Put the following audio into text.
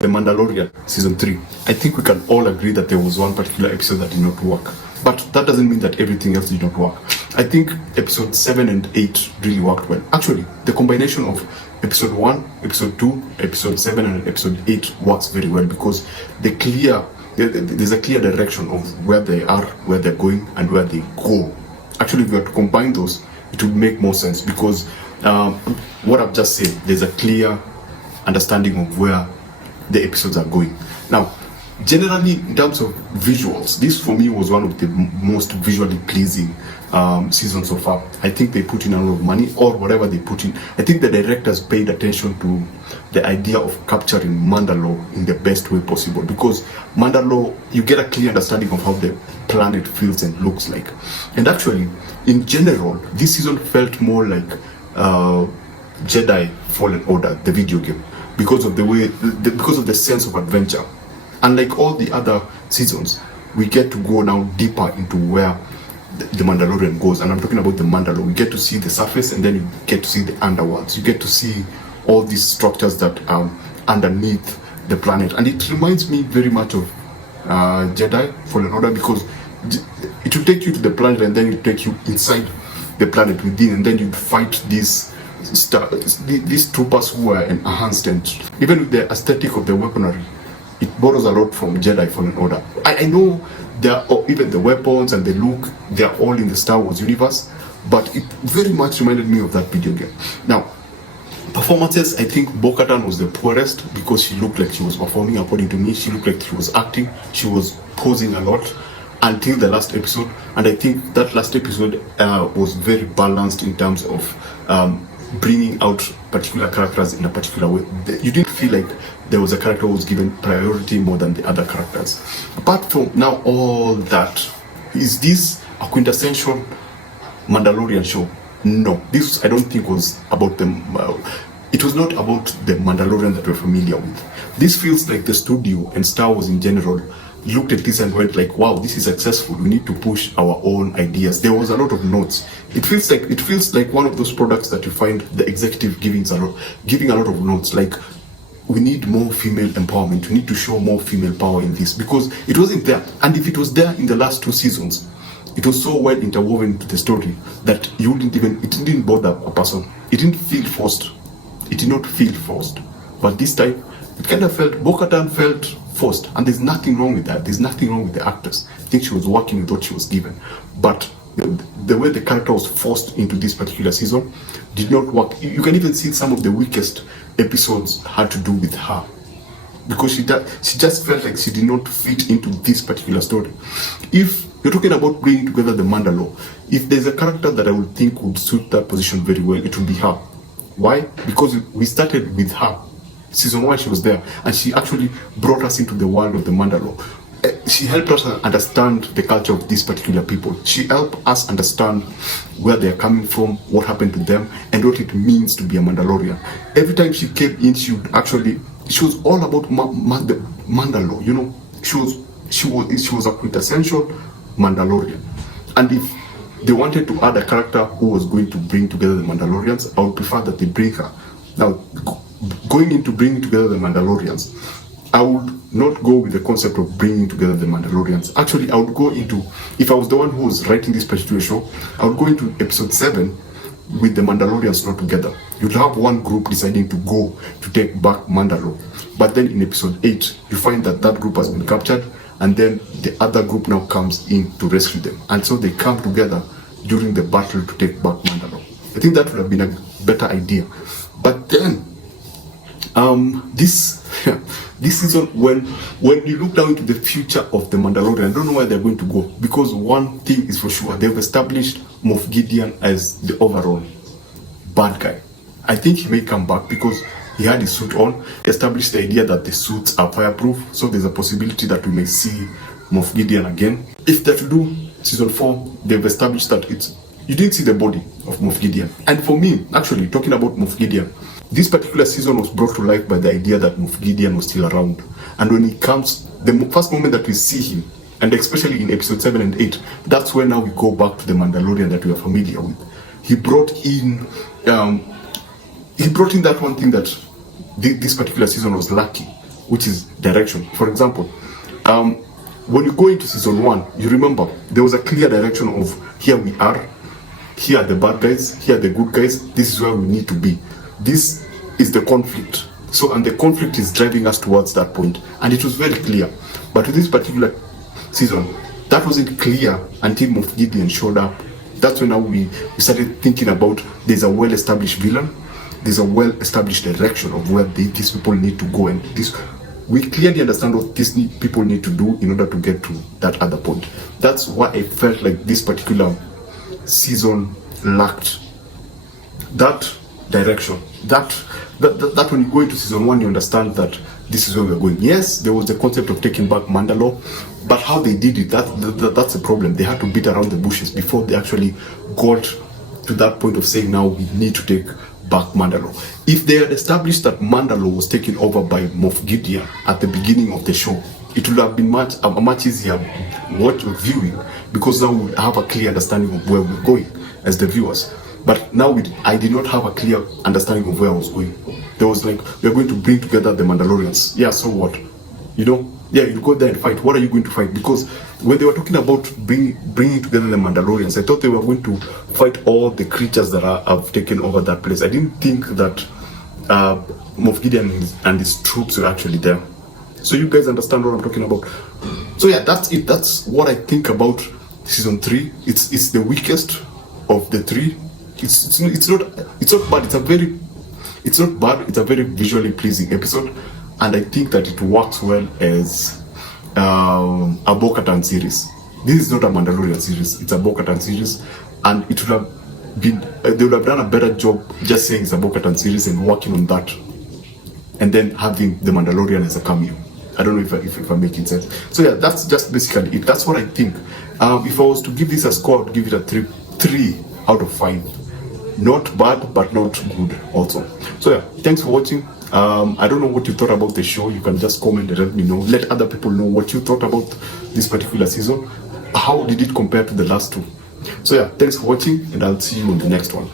The Mandalorian season 3, I think we can all agree that there was one particular episode that did not work. But that doesn't mean that everything else did not work. I think episode 7 and 8 really worked well. Actually, the combination of episode 1, episode 2, episode 7 and episode 8 works very well because there's a clear direction of where they are, where they're going, and where they go. Actually, if we were to combine those, it would make more sense because what I've just said, there's a clear understanding of where the episodes are going. Now, generally, in terms of visuals, this for me was one of the most visually pleasing seasons so far. I think they put in a lot of money, or whatever they put in. I think the directors paid attention to the idea of capturing Mandalore in the best way possible, because Mandalore, you get a clear understanding of how the planet feels and looks like. And actually, in general, this season felt more like Jedi Fallen Order, the video game, because of because of the sense of adventure. Unlike all the other seasons, we get to go now deeper into where the Mandalorian goes, and I'm talking about the Mandalore. We get to see the surface, and then you get to see the underworlds. You get to see all these structures that are underneath the planet, and it reminds me very much of Jedi Fallen Order, because it will take you to the planet, and then it will take you inside the planet within, and then you fight these troopers who are enhanced, and even with the aesthetic of the weaponry, it borrows a lot from Jedi Fallen Order. I know even the weapons and the look, they are all in the Star Wars universe, but it very much reminded me of that video game. Now, performances, I think Bo-Katan was the poorest because she looked like she was performing. According to me, she looked like she was acting. She was posing a lot until the last episode, and I think that last episode was very balanced in terms of bringing out particular characters in a particular way. You didn't feel like there was a character who was given priority more than the other characters. Apart from now all that, is this a quintessential Mandalorian show? No, this I don't think was about them. It was not about the Mandalorian that we're familiar with. This feels like the studio and Star Wars in general looked at this and went like, wow, this is successful, we need to push our own ideas. There was a lot of notes. It feels like one of those products that you find the executive giving a lot of notes, like, we need more female empowerment, we need to show more female power in this, because it wasn't there. And if it was there in the last 2 seasons, it was so well interwoven into the story that it didn't bother a person. It didn't feel forced. It did not feel forced. But this time, it kind of Bo-Katan felt forced, and there's nothing wrong with that. There's nothing wrong with the actors. I think she was working with what she was given. But the way the character was forced into this particular season did not work. You can even see some of the weakest episodes had to do with her, because she just felt like she did not fit into this particular story. If you're talking about bringing together the Mandalore, if there's a character that I would think would suit that position very well, it would be her. Why? Because we started with her. Season 1, she was there, and she actually brought us into the world of the Mandalore. She helped us understand the culture of these particular people. She helped us understand where they're coming from, what happened to them, and what it means to be a Mandalorian. Every time she came in, she was all about the Mandalore. You know, she was a quintessential Mandalorian. And if they wanted to add a character who was going to bring together the Mandalorians, I would prefer that they bring her. Now, going into bringing together the Mandalorians, I would not go with the concept of bringing together the Mandalorians. Actually, I would go into, if I was the one who was writing this particular show, I would go into episode 7 with the Mandalorians not together. You'd have one group deciding to go to take back Mandalore. But then in episode 8, you find that group has been captured, and then the other group now comes in to rescue them. And so they come together during the battle to take back Mandalore. I think that would have been a better idea. But then, this season, when you look down into the future of the Mandalorian, I don't know where they're going to go, because one thing is for sure, they've established Moff Gideon as the overall bad guy. I think he may come back because he had his suit on, established the idea that the suits are fireproof, so there's a possibility that we may see Moff Gideon again. If they're to do season 4, they've established that you didn't see the body of Moff Gideon. And for me, actually, talking about Moff Gideon, this particular season was brought to life by the idea that Moff Gideon was still around. And when he comes, the first moment that we see him, and especially in episode 7 and 8, that's where now we go back to the Mandalorian that we are familiar with. He brought in that one thing that this particular season was lacking, which is direction. For example, when you go into season 1, you remember there was a clear direction of here we are, here are the bad guys, here are the good guys, this is where we need to be. This is the conflict. So, and the conflict is driving us towards that point, and it was very clear. But with this particular season, that wasn't clear until Moff Gideon showed up. That's when now we started thinking about there's a well-established villain, there's a well-established direction of where these people need to go, and this we clearly understand what these people need to do in order to get to that other point. That's why I felt like this particular season lacked that direction. That when you go into season 1, you understand that this is where we're going. Yes, there was the concept of taking back Mandalore, but how they did it, that's a problem. They had to beat around the bushes before they actually got to that point of saying, now we need to take back Mandalore. If they had established that Mandalore was taken over by Moff Gideon at the beginning of the show, it would have been a much easier viewing, because now we would have a clear understanding of where we're going as the viewers. But now I did not have a clear understanding of where I was going. There was like, we're going to bring together the Mandalorians. Yeah, so what? You know? Yeah, you go there and fight. What are you going to fight? Because when they were talking about bringing together the Mandalorians, I thought they were going to fight all the creatures that have taken over that place. I didn't think that Moff Gideon and his troops were actually there. So you guys understand what I'm talking about. So yeah, that's it. That's what I think about season 3. It's the weakest of the 3. It's not bad. It's not bad. It's a very visually pleasing episode, and I think that it works well as a Bo-Katan series. This is not a Mandalorian series. It's a Bo-Katan series, and it would have been they would have done a better job just saying it's a Bo-Katan series and working on that, and then having the Mandalorian as a cameo. I don't know if I'm making sense. So yeah, that's just basically it. That's what I think. If I was to give this a score, I'd give it a 3 out of 5. Not bad, but not good also. So yeah, thanks for watching. I don't know what you thought about the show. You can just comment and let me know. Let other people know what you thought about this particular season. How did it compare to the last 2? So yeah, thanks for watching, and I'll see you on the next one.